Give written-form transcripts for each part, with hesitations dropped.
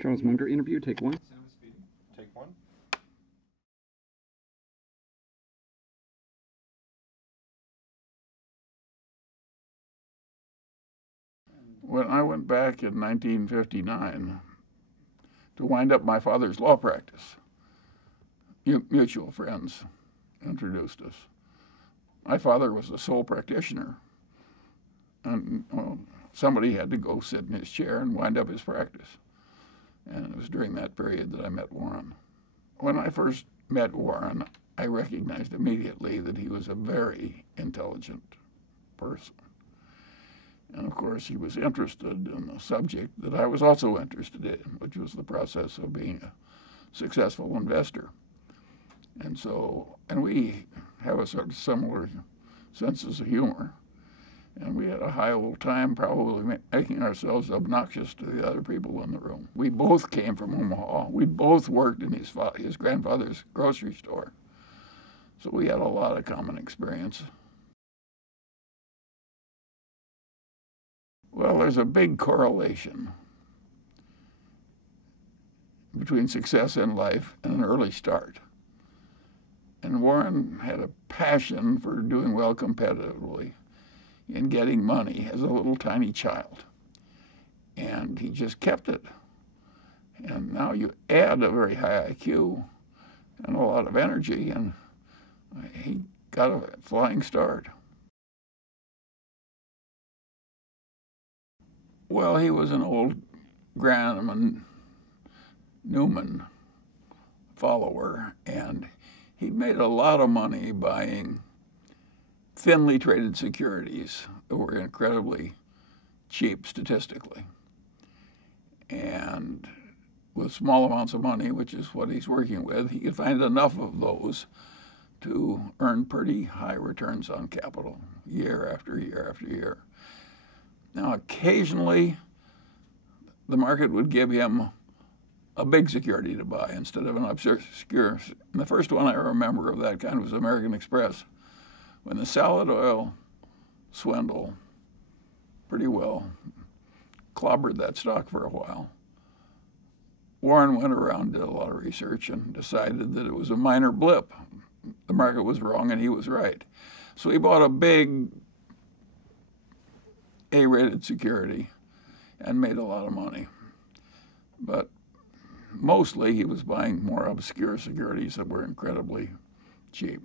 Charles Munger interview, take one. Take one. When I went back in 1959 to wind up my father's law practice, mutual friends introduced us. My father was the sole practitioner, and somebody had to go sit in his chair and wind up his practice. And it was during that period that I met Warren. When I first met Warren, I recognized immediately that he was a very intelligent person. And of course, he was interested in the subject that I was also interested in, which was the process of being a successful investor. And we have a sort of similar senses of humor. And we had a high old time probably making ourselves obnoxious to the other people in the room. We both came from Omaha. We both worked in his grandfather's grocery store. So we had a lot of common experience. Well, there's a big correlation between success in life and an early start. And Warren had a passion for doing well competitively in getting money as a little tiny child. And he just kept it. And now you add a very high IQ and a lot of energy, and he got a flying start. Well, he was an old Graham Newman follower, and he'd made a lot of money buying thinly traded securities that were incredibly cheap statistically. And with small amounts of money, which is what he's working with, he could find enough of those to earn pretty high returns on capital year after year after year. Now, occasionally, the market would give him a big security to buy instead of an obscure. And the first one I remember of that kind was American Express, when the salad oil swindle pretty well clobbered that stock for a while. Warren went around, did a lot of research, and decided that it was a minor blip. The market was wrong and he was right. So he bought a big A-rated security and made a lot of money. But mostly he was buying more obscure securities that were incredibly cheap.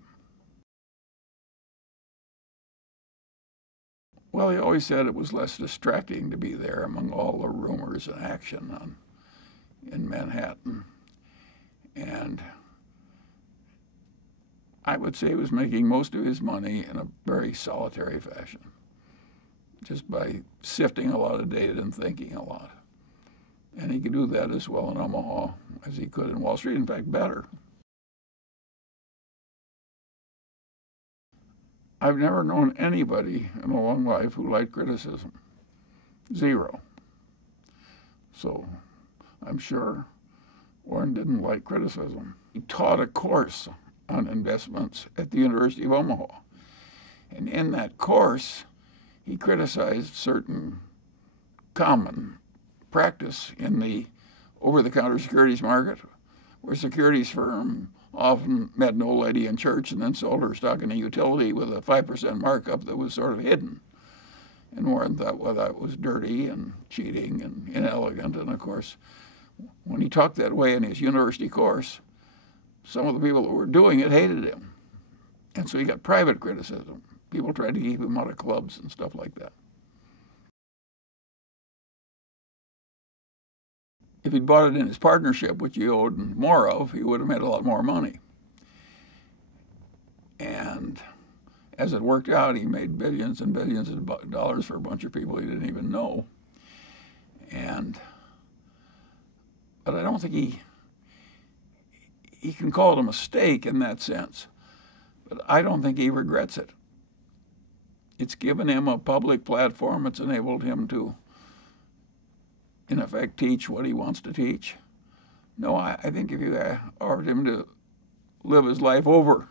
Well, he always said it was less distracting to be there among all the rumors and action in Manhattan. And I would say he was making most of his money in a very solitary fashion, just by sifting a lot of data and thinking a lot. And he could do that as well in Omaha as he could in Wall Street, in fact, better. I've never known anybody in a long life who liked criticism. Zero. So I'm sure Warren didn't like criticism. He taught a course on investments at the University of Omaha. And in that course, he criticized certain common practice in the over-the-counter securities market, where securities firm often met an old lady in church and then sold her stock in a utility with a 5% markup that was sort of hidden. And Warren thought, well, that was dirty and cheating and inelegant. And of course, when he talked that way in his university course, some of the people who were doing it hated him. And so he got private criticism. People tried to keep him out of clubs and stuff like that. If he'd bought it in his partnership, which he owed more of, he would have made a lot more money. And as it worked out, he made billions and billions of dollars for a bunch of people he didn't even know. But I don't think he can call it a mistake in that sense, but I don't think he regrets it. It's given him a public platform. It's enabled him to, in effect, teach what he wants to teach. No, I think if you offered him to live his life over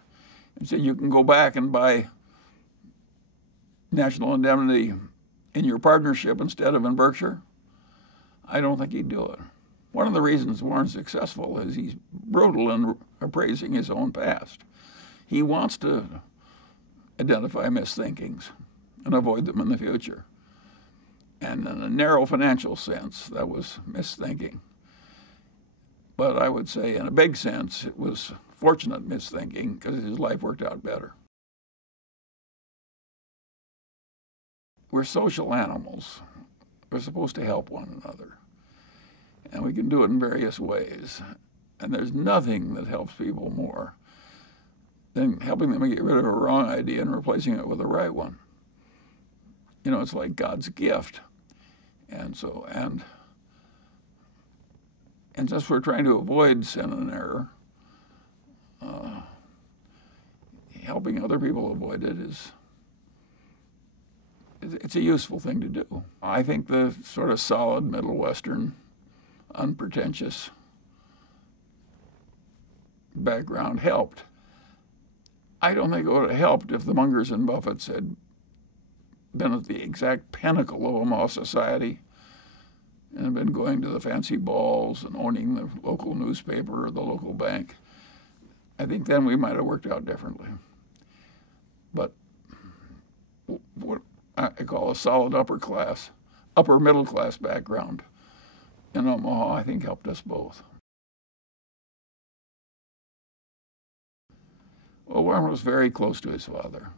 and said you can go back and buy National Indemnity in your partnership instead of in Berkshire, I don't think he'd do it. One of the reasons Warren's successful is he's brutal in appraising his own past. He wants to identify misthinkings and avoid them in the future. And in a narrow financial sense, that was misthinking. But I would say in a big sense, it was fortunate misthinking because his life worked out better. We're social animals. We're supposed to help one another. And we can do it in various ways. And there's nothing that helps people more than helping them get rid of a wrong idea and replacing it with a right one. You know, it's like God's gift. And since we're trying to avoid sin and error, helping other people avoid it it's a useful thing to do. I think the sort of solid Middle Western, unpretentious background helped. I don't think it would have helped if the Mungers and Buffetts had been at the exact pinnacle of Omaha society and been going to the fancy balls and owning the local newspaper or the local bank. I think then we might have worked out differently. But what I call a solid upper middle class background in Omaha, I think helped us both. Well, Warren was very close to his father.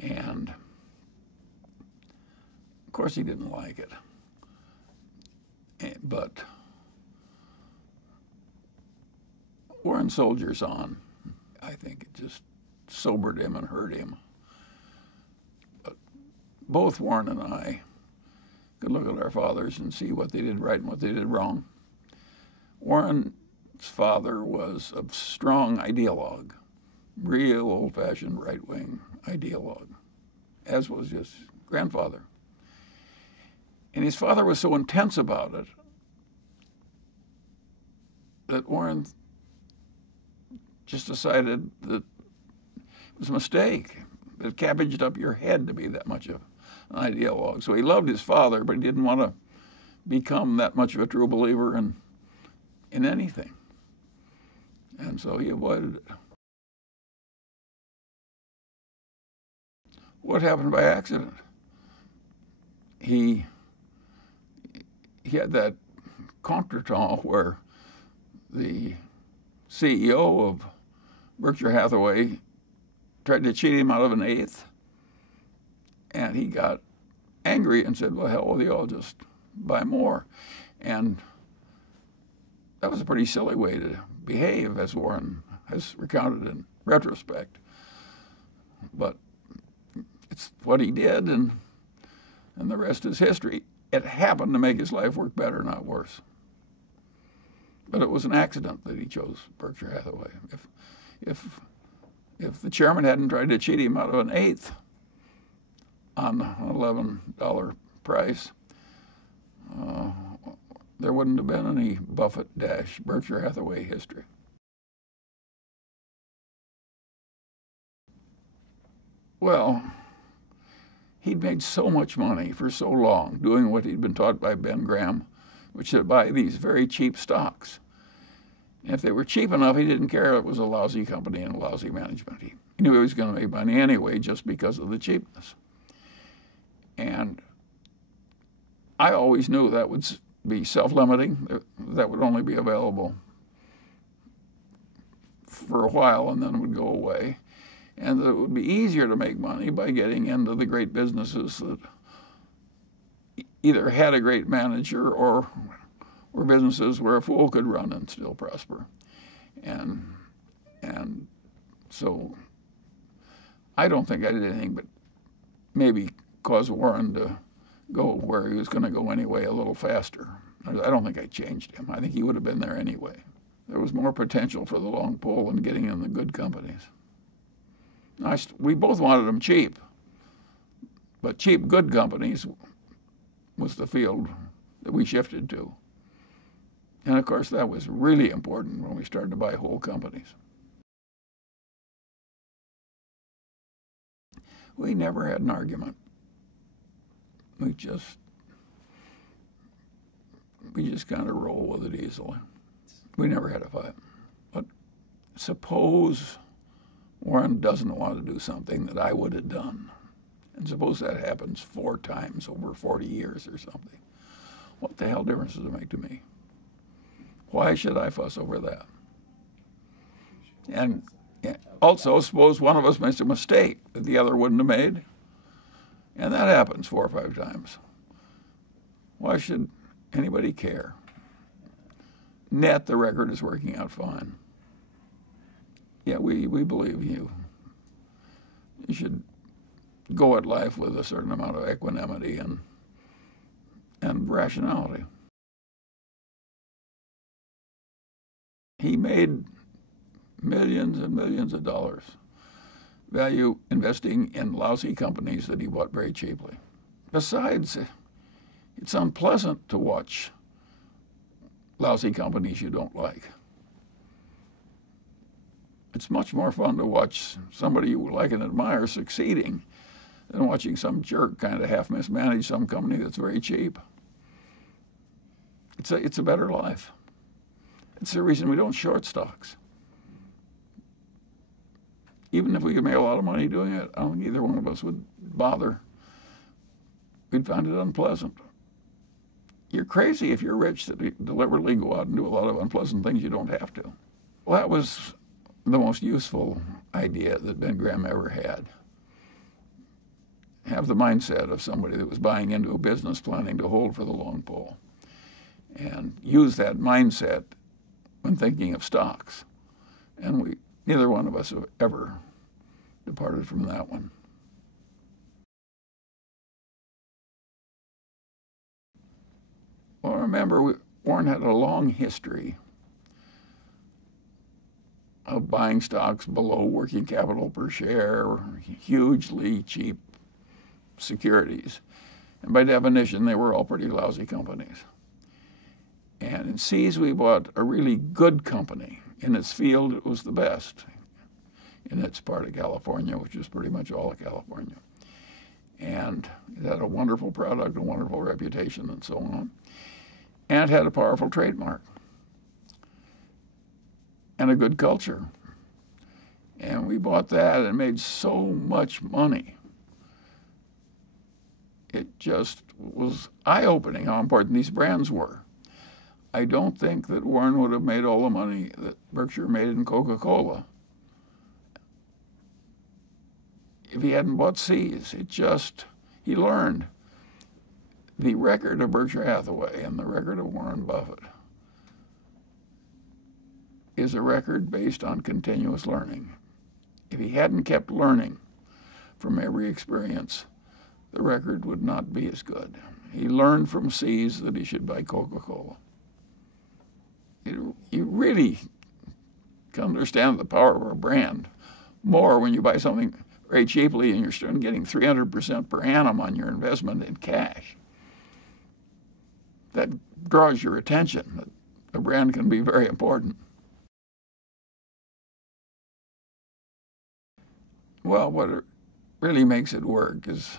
And of course he didn't like it. But Warren soldiers on. I think it just sobered him and hurt him. But both Warren and I could look at our fathers and see what they did right and what they did wrong. Warren's father was a strong ideologue, real old-fashioned right-wing ideologue, as was his grandfather. And his father was so intense about it that Warren just decided that it was a mistake. It cabbaged up your head to be that much of an ideologue. So he loved his father, but he didn't want to become that much of a true believer in anything. And so he avoided it. What happened by accident? He had that contretemps where the CEO of Berkshire Hathaway tried to cheat him out of an eighth, and he got angry and said, well, hell with you, I'll just buy more. And that was a pretty silly way to behave, as Warren has recounted in retrospect. But it's what he did, and the rest is history. It happened to make his life work better, not worse. But it was an accident that he chose Berkshire Hathaway. If the chairman hadn't tried to cheat him out of an eighth on an $11 price, there wouldn't have been any Buffett-Berkshire Hathaway history. Well, he'd made so much money for so long doing what he'd been taught by Ben Graham, which is to buy these very cheap stocks. And if they were cheap enough, he didn't care if it was a lousy company and a lousy management. He knew he was going to make money anyway just because of the cheapness. And I always knew that would be self-limiting. That would only be available for a while and then it would go away. And that it would be easier to make money by getting into the great businesses that either had a great manager or were businesses where a fool could run and still prosper. And so I don't think I did anything but maybe cause Warren to go where he was going to go anyway a little faster. I don't think I changed him. I think he would have been there anyway. There was more potential for the long pole in getting in the good companies. We both wanted them cheap, but cheap, good companies was the field that we shifted to. And of course, that was really important when we started to buy whole companies. We never had an we just kind of roll with it easily. We never had a fight. But suppose Warren doesn't want to do something that I would have done. And suppose that happens 4 times over 40 years or something. What the hell difference does it make to me? Why should I fuss over that? And also, suppose one of us makes a mistake that the other wouldn't have made. And that happens 4 or 5 times. Why should anybody care? Net, the record is working out fine. Yeah, we believe you. You should go at life with a certain amount of equanimity and rationality. He made millions and millions of dollars value investing in lousy companies that he bought very cheaply. Besides, it's unpleasant to watch lousy companies you don't like. It's much more fun to watch somebody you like and admire succeeding than watching some jerk kind of half mismanage some company that's very cheap. It's a better life. It's the reason we don't short stocks. Even if we could make a lot of money doing it, I don't think either one of us would bother. We'd find it unpleasant. You're crazy if you're rich to deliberately go out and do a lot of unpleasant things you don't have to. Well, that was the most useful idea that Ben Graham ever had. Have the mindset of somebody that was buying into a business planning to hold for the long pole, and use that mindset when thinking of stocks. And neither one of us have ever departed from that one. Well, remember, Warren had a long history of buying stocks below working capital per share, hugely cheap securities. And by definition, they were all pretty lousy companies. And in Seas, we bought a really good company. In its field, it was the best in its part of California, which is pretty much all of California. And it had a wonderful product, a wonderful reputation, and so on. And it had a powerful trademark and a good culture. And we bought that and made so much money. It just was eye-opening how important these brands were. I don't think that Warren would have made all the money that Berkshire made in Coca-Cola if he hadn't bought Seas. He learned. The record of Berkshire Hathaway and the record of Warren Buffett is a record based on continuous learning. If he hadn't kept learning from every experience, the record would not be as good. He learned from Seas that he should buy Coca-Cola. You really can understand the power of a brand more when you buy something very cheaply and you're starting getting 300% per annum on your investment in cash. That draws your attention. A brand can be very important. Well, what really makes it work is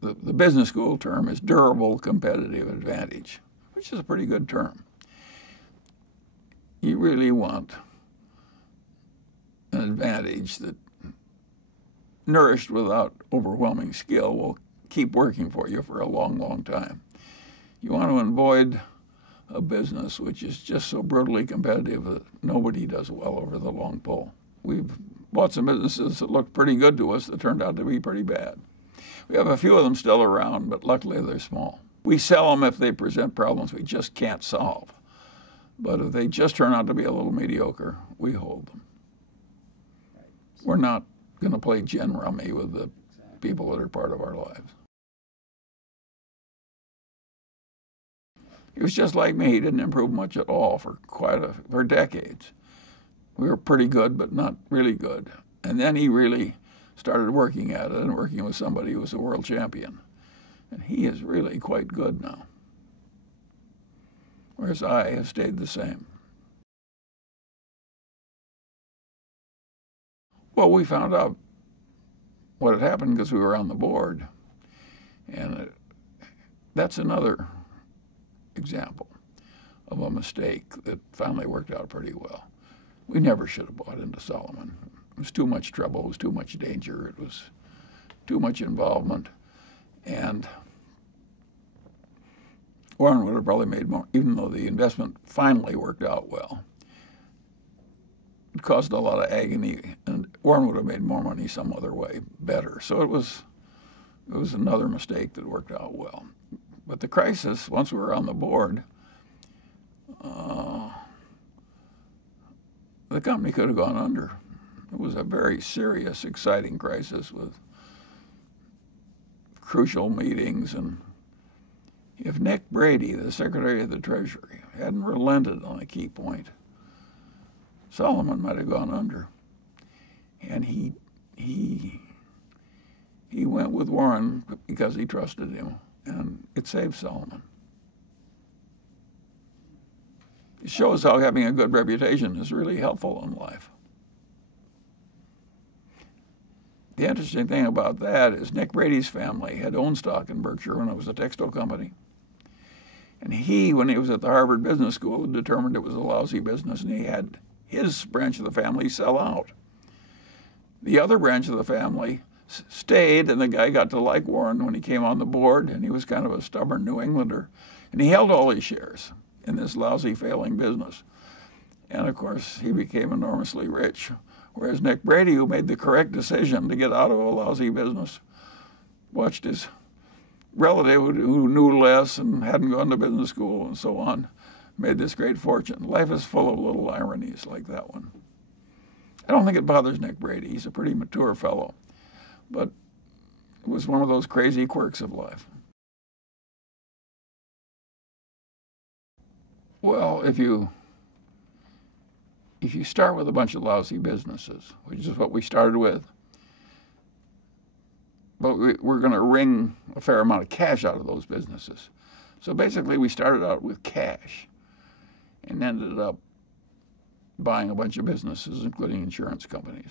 the business school term is durable competitive advantage, which is a pretty good term. You really want an advantage that, nourished without overwhelming skill, will keep working for you for a long, long time. You want to avoid a business which is just so brutally competitive that nobody does well over the long pole. We've bought some businesses that looked pretty good to us that turned out to be pretty bad. We have a few of them still around, but luckily they're small. We sell them if they present problems we just can't solve. But if they just turn out to be a little mediocre, we hold them. We're not going to play gin rummy with the people that are part of our lives. He was just like me. He didn't improve much at all for decades. We were pretty good, but not really good. And then he really started working at it and working with somebody who was a world champion. And he is really quite good now, whereas I have stayed the same. Well, we found out what had happened because we were on the board. And that's another example of a mistake that finally worked out pretty well. We never should have bought into Salomon. It was too much trouble, it was too much danger, it was too much involvement, and Warren would have probably made more, even though the investment finally worked out well. It caused a lot of agony, and Warren would have made more money some other way, better. So it was another mistake that worked out well. But the crisis, once we were on the board, the company could have gone under. It was a very serious, exciting crisis with crucial meetings. And if Nick Brady, the Secretary of the Treasury, hadn't relented on a key point, Salomon might have gone under. And he went with Warren because he trusted him, and it saved Salomon. It shows how having a good reputation is really helpful in life. The interesting thing about that is Nick Brady's family had owned stock in Berkshire when it was a textile company. And he, when he was at the Harvard Business School, determined it was a lousy business, and he had his branch of the family sell out. The other branch of the family stayed, and the guy got to like Warren when he came on the board, and he was kind of a stubborn New Englander. And he held all his shares in this lousy, failing business. And of course, he became enormously rich. Whereas Nick Brady, who made the correct decision to get out of a lousy business, watched his relative who knew less and hadn't gone to business school and so on, made this great fortune. Life is full of little ironies like that one. I don't think it bothers Nick Brady. He's a pretty mature fellow. But it was one of those crazy quirks of life. Well, if you start with a bunch of lousy businesses, which is what we started with, but we're going to wring a fair amount of cash out of those businesses. So basically, we started out with cash and ended up buying a bunch of businesses, including insurance companies,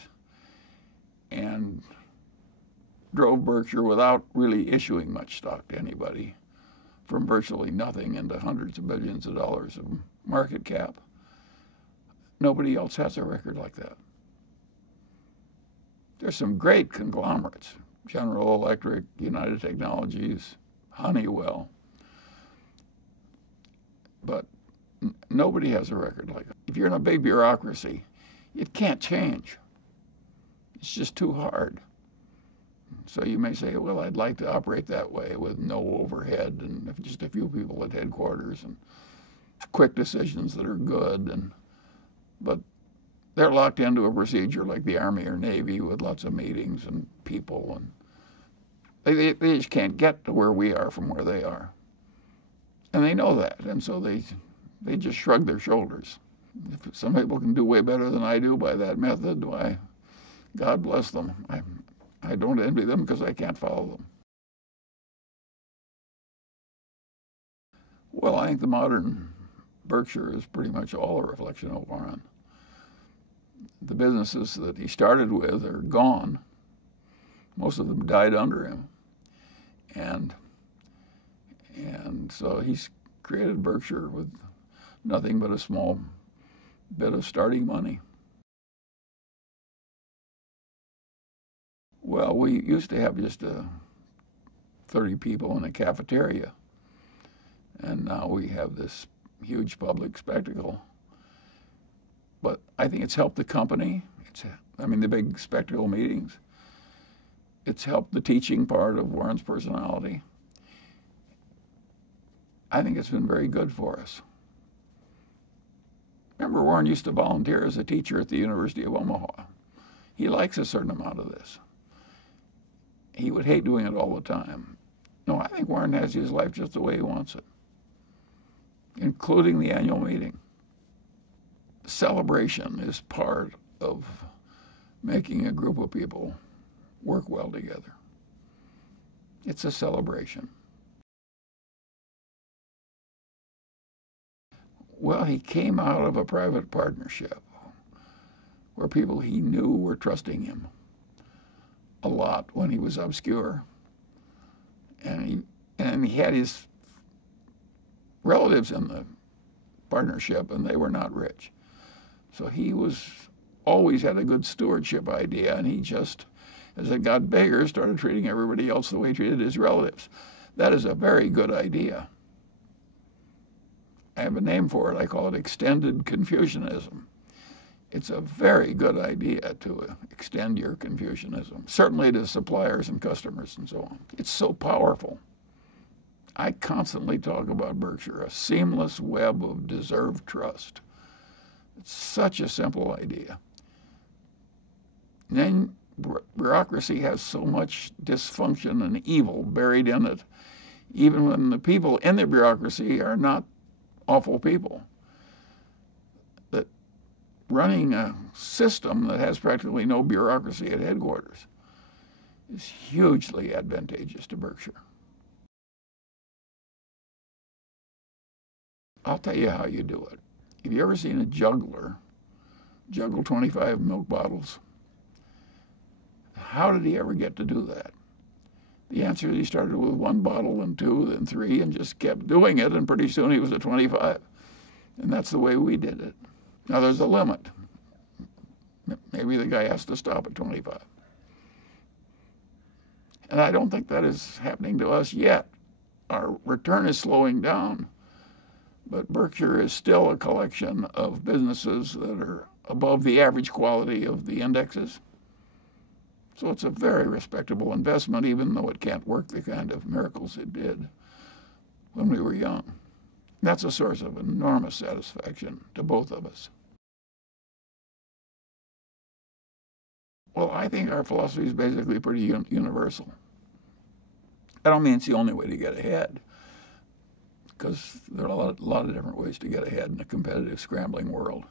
and drove Berkshire without really issuing much stock to anybody, from virtually nothing into hundreds of billions of dollars of market cap. Nobody else has a record like that. There's some great conglomerates, General Electric, United Technologies, Honeywell, but nobody has a record like that. If you're in a big bureaucracy, it can't change. It's just too hard. So you may say, well, I'd like to operate that way with no overhead and just a few people at headquarters and quick decisions that are good. But they're locked into a procedure like the Army or Navy with lots of meetings and people. And they just can't get to where we are from where they are. And they know that. And so they just shrug their shoulders. If some people can do way better than I do by that method, why, God bless them. I don't envy them because I can't follow them. Well, I think the modern Berkshire is pretty much all a reflection of Warren. The businesses that he started with are gone. Most of them died under him. And so he's created Berkshire with nothing but a small bit of starting money. Well, we used to have just 30 people in a cafeteria, and now we have this huge public spectacle. But I think it's helped the company. The big spectacle meetings. It's helped the teaching part of Warren's personality. I think it's been very good for us. Remember, Warren used to volunteer as a teacher at the University of Omaha. He likes a certain amount of this. He would hate doing it all the time. No, I think Warren has his life just the way he wants it, including the annual meeting. Celebration is part of making a group of people work well together. It's a celebration. Well, he came out of a private partnership where people he knew were trusting him a lot when he was obscure. And he had his relatives in the partnership, and they were not rich. So he always had a good stewardship idea, and he just, as it got bigger, started treating everybody else the way he treated his relatives. That is a very good idea. I have a name for it. I call it extended Confucianism. It's a very good idea to extend your Confucianism, certainly to suppliers and customers and so on. It's so powerful. I constantly talk about Berkshire, a seamless web of deserved trust. It's such a simple idea. And then bureaucracy has so much dysfunction and evil buried in it, even when the people in the bureaucracy are not awful people. That running a system that has practically no bureaucracy at headquarters is hugely advantageous to Berkshire. I'll tell you how you do it. Have you ever seen a juggler juggle 25 milk bottles? How did he ever get to do that? The answer is he started with 1 bottle, and 2, then 3, and just kept doing it, and pretty soon he was at 25. And that's the way we did it. Now there's a limit. Maybe the guy has to stop at 25. And I don't think that is happening to us yet. Our return is slowing down, but Berkshire is still a collection of businesses that are above the average quality of the indexes. So it's a very respectable investment, even though it can't work the kind of miracles it did when we were young. That's a source of enormous satisfaction to both of us. Well, I think our philosophy is basically pretty universal. I don't mean it's the only way to get ahead, because there are a lot of different ways to get ahead in a competitive, scrambling world.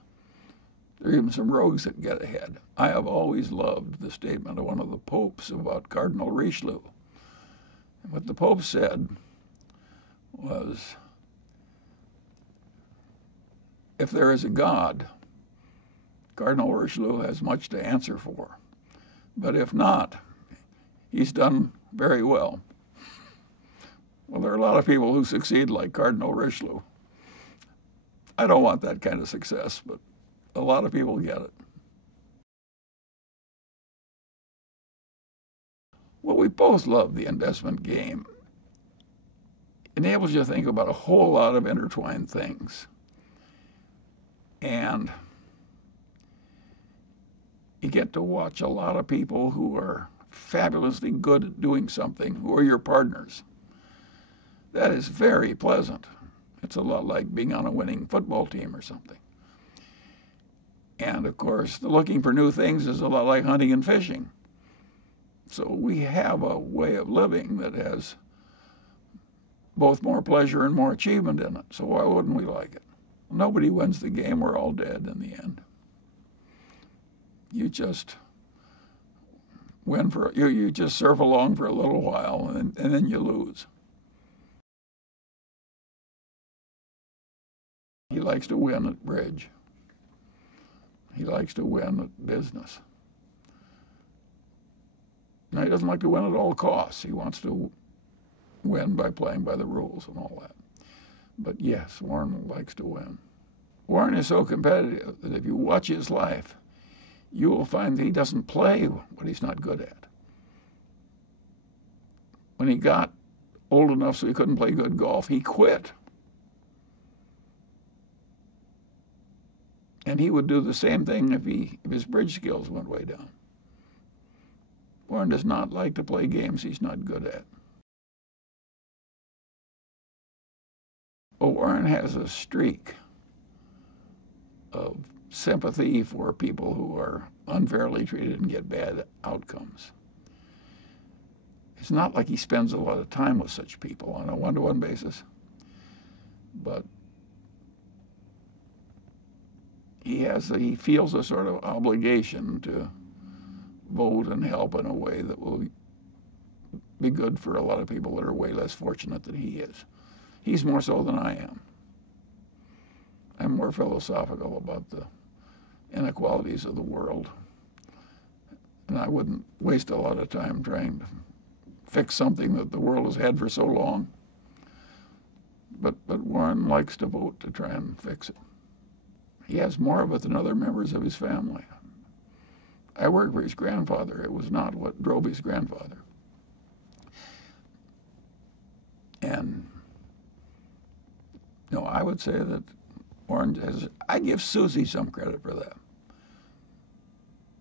There are even some rogues that get ahead. I have always loved the statement of one of the popes about Cardinal Richelieu. And what the pope said was, if there is a God, Cardinal Richelieu has much to answer for. But if not, he's done very well. Well, there are a lot of people who succeed like Cardinal Richelieu. I don't want that kind of success, but a lot of people get it. Well, we both love the investment game. It enables you to think about a whole lot of intertwined things. And you get to watch a lot of people who are fabulously good at doing something, who are your partners. That is very pleasant. It's a lot like being on a winning football team or something. And of course, the looking for new things is a lot like hunting and fishing. So we have a way of living that has both more pleasure and more achievement in it. So why wouldn't we like it? Nobody wins the game. We're all dead in the end. You just you just surf along for a little while, and then you lose. He likes to win at bridge. He likes to win at business. Now, he doesn't like to win at all costs. He wants to win by playing by the rules and all that. But yes, Warren likes to win. Warren is so competitive that if you watch his life, you will find that he doesn't play what he's not good at. When he got old enough so he couldn't play good golf, he quit. And he would do the same thing if his bridge skills went way down. Warren does not like to play games he's not good at. Well, Warren has a streak of sympathy for people who are unfairly treated and get bad outcomes. It's not like he spends a lot of time with such people on a one-to-one basis, but he feels a sort of obligation to vote and help in a way that will be good for a lot of people that are way less fortunate than he is. He's more so than I am. I'm more philosophical about the inequalities of the world, and I wouldn't waste a lot of time trying to fix something that the world has had for so long. but Warren likes to vote to try and fix it. He has more of it than other members of his family. I worked for his grandfather. It was not what drove his grandfather. And no, I would say that Warren has, I give Susie some credit for that.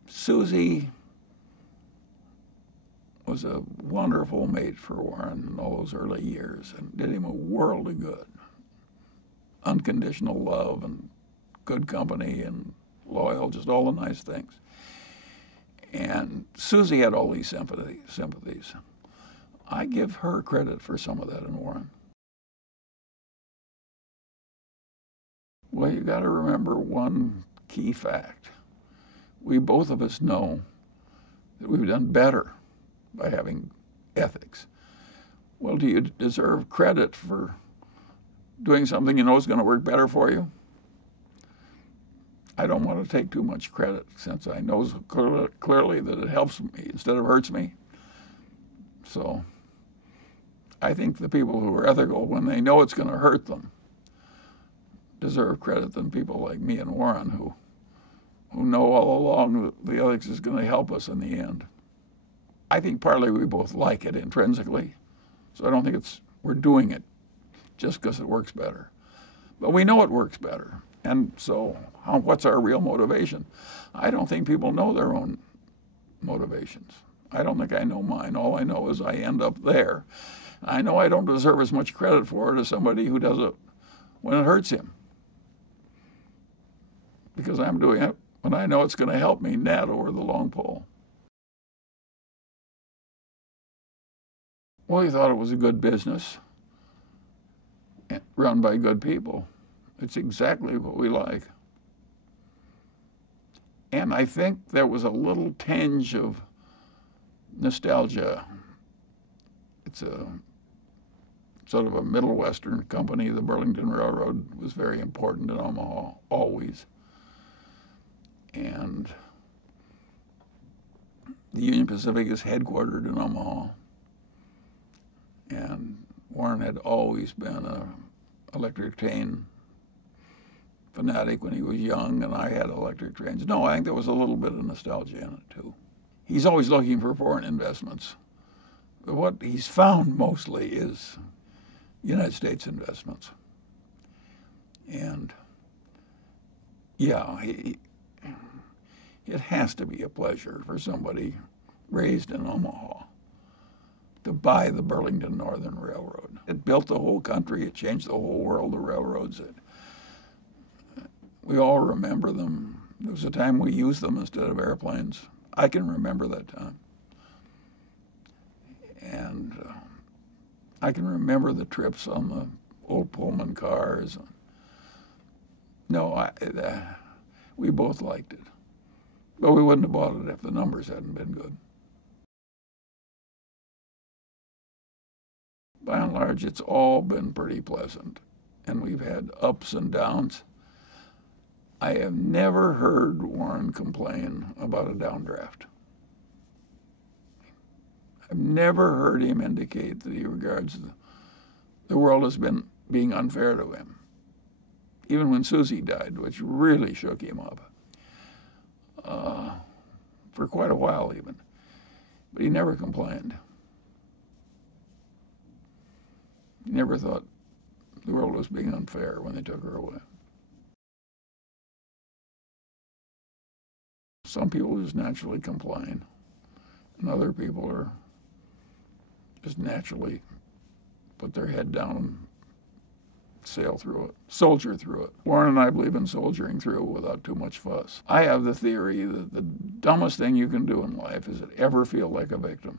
Susie was a wonderful mate for Warren in all those early years and did him a world of good. Unconditional love and good company and loyal, just all the nice things. And Susie had all these sympathies. I give her credit for some of that in Warren. Well, you got to remember one key fact. We both of us know that we've done better by having ethics. Well, do you deserve credit for doing something you know is going to work better for you? I don't want to take too much credit since I know clearly that it helps me instead of hurts me. So I think the people who are ethical, when they know it's going to hurt them, deserve credit than people like me and Warren who know all along that the ethics is going to help us in the end. I think partly we both like it intrinsically, so I don't think we're doing it just because it works better. But we know it works better, and so what's our real motivation? I don't think people know their own motivations. I don't think I know mine. All I know is I end up there. I know I don't deserve as much credit for it as somebody who does it when it hurts him, because I'm doing it when I know it's going to help me net over the long pole. Well, he thought it was a good business run by good people. It's exactly what we like. And I think there was a little tinge of nostalgia. It's a sort of a Middle Western company. The Burlington Railroad was very important in Omaha, always. And the Union Pacific is headquartered in Omaha. And Warren had always been an electric train fanatic when he was young, and I had electric trains. No, I think there was a little bit of nostalgia in it, too. He's always looking for foreign investments. But what he's found mostly is United States investments. And, yeah, it has to be a pleasure for somebody raised in Omaha to buy the Burlington Northern Railroad. It built the whole country. It changed the whole world, the railroads. We all remember them. There was a time we used them instead of airplanes. I can remember that time. And I can remember the trips on the old Pullman cars. No, we both liked it. But we wouldn't have bought it if the numbers hadn't been good. By and large, it's all been pretty pleasant, and we've had ups and downs. I have never heard Warren complain about a downdraft. I've never heard him indicate that he regards the world as being unfair to him, even when Susie died, which really shook him up for quite a while even. But he never complained. He never thought the world was being unfair when they took her away. Some people just naturally complain, and other people are just naturally put their head down and sail through it, soldier through it. Warren and I believe in soldiering through without too much fuss. I have the theory that the dumbest thing you can do in life is to ever feel like a victim.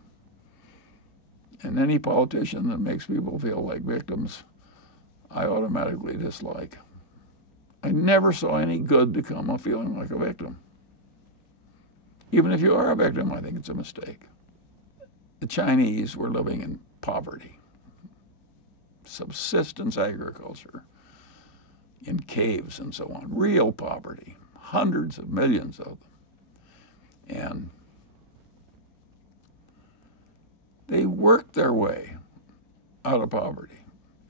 And any politician that makes people feel like victims, I automatically dislike. I never saw any good to come of feeling like a victim. Even if you are a victim, I think it's a mistake. The Chinese were living in poverty, subsistence agriculture, in caves and so on, real poverty, hundreds of millions of them. And they worked their way out of poverty.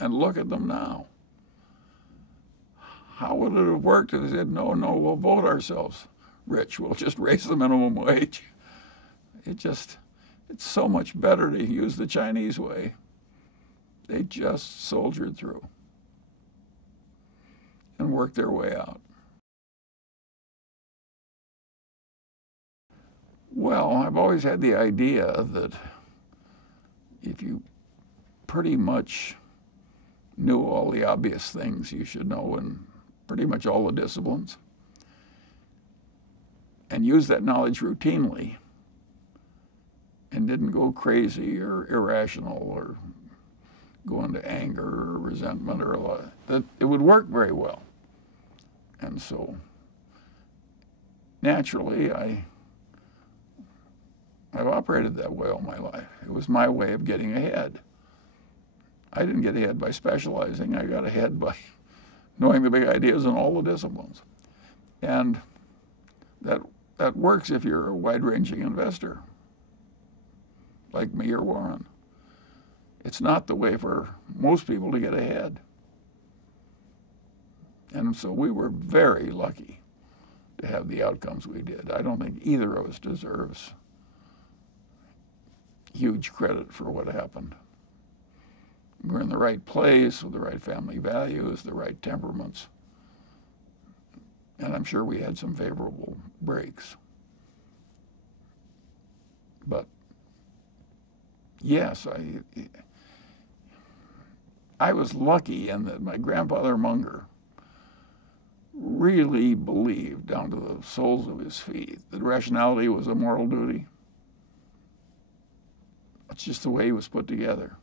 And look at them now. How would it have worked if they said, no, we'll vote ourselves rich. We'll just raise the minimum wage. It's so much better to use the Chinese way. They just soldiered through and worked their way out. Well, I've always had the idea that if you pretty much knew all the obvious things you should know in pretty much all the disciplines, and used that knowledge routinely, and didn't go crazy or irrational or go into anger or resentment or a lot, that it would work very well. And so naturally, I've operated that way all my life. It was my way of getting ahead. I didn't get ahead by specializing. I got ahead by knowing the big ideas in all the disciplines. And that works if you're a wide-ranging investor, like me or Warren. It's not the way for most people to get ahead. And so we were very lucky to have the outcomes we did. I don't think either of us deserves huge credit for what happened. We're in the right place with the right family values, the right temperaments. And I'm sure we had some favorable breaks. But yes, I was lucky in that my grandfather Munger really believed down to the soles of his feet that rationality was a moral duty. That's just the way he was put together.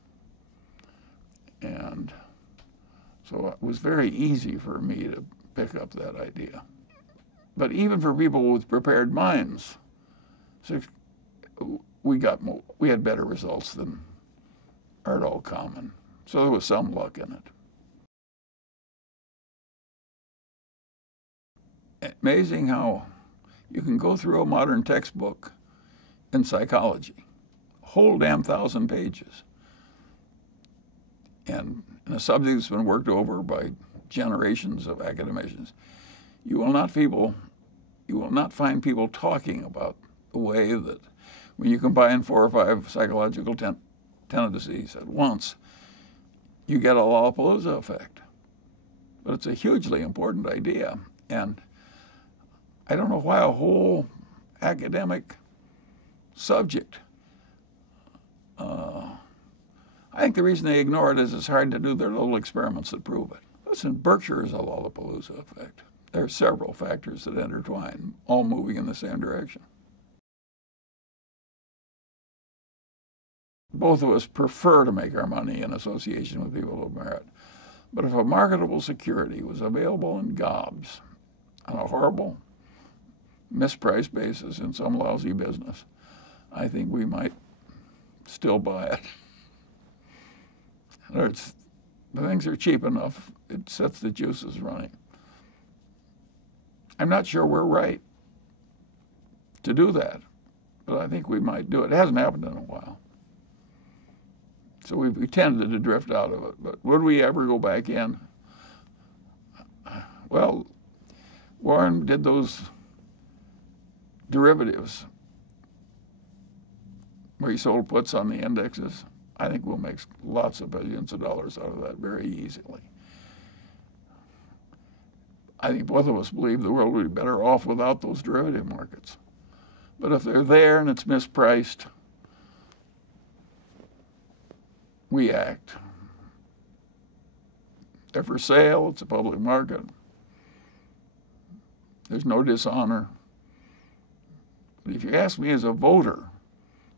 And so it was very easy for me to pick up that idea. But even for people with prepared minds, we had better results than are at all common. So there was some luck in it. Amazing how you can go through a modern textbook in psychology, whole damn 1,000 pages, and in a subject that's been worked over by generations of academicians. You will not find people talking about the way that when you combine 4 or 5 psychological tendencies at once, you get a Lollapalooza effect. But it's a hugely important idea. And I don't know why a whole academic subject, I think the reason they ignore it is it's hard to do their little experiments that prove it. Listen, Berkshire is a Lollapalooza effect. There are several factors that intertwine, all moving in the same direction. Both of us prefer to make our money in association with people of merit. But if a marketable security was available in gobs on a horrible, mispriced basis in some lousy business, I think we might still buy it. The things are cheap enough, it sets the juices running. I'm not sure we're right to do that, but I think we might do it. It hasn't happened in a while. So we tended to drift out of it, but would we ever go back in? Well, Warren did those derivatives where he sold puts on the indexes. I think we'll make lots of billions of dollars out of that very easily. I think both of us believe the world would be better off without those derivative markets. But if they're there and it's mispriced, we act. They're for sale, it's a public market. There's no dishonor. But if you ask me as a voter,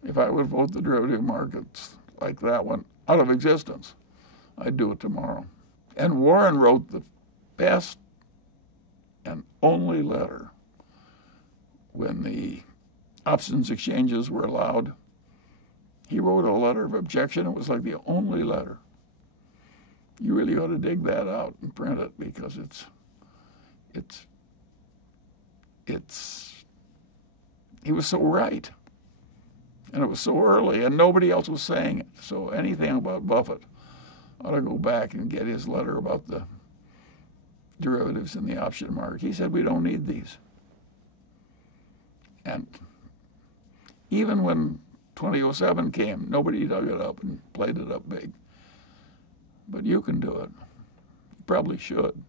if I would vote the derivative markets like that one out of existence, I'd do it tomorrow. And Warren wrote the best and only letter when the options exchanges were allowed. He wrote a letter of objection. It was like the only letter. You really ought to dig that out and print it because he was so right. And it was so early and nobody else was saying it. So anything about Buffett ought to go back and get his letter about the derivatives in the option market. He said, we don't need these. And even when 2007 came, nobody dug it up and played it up big. But you can do it. You probably should.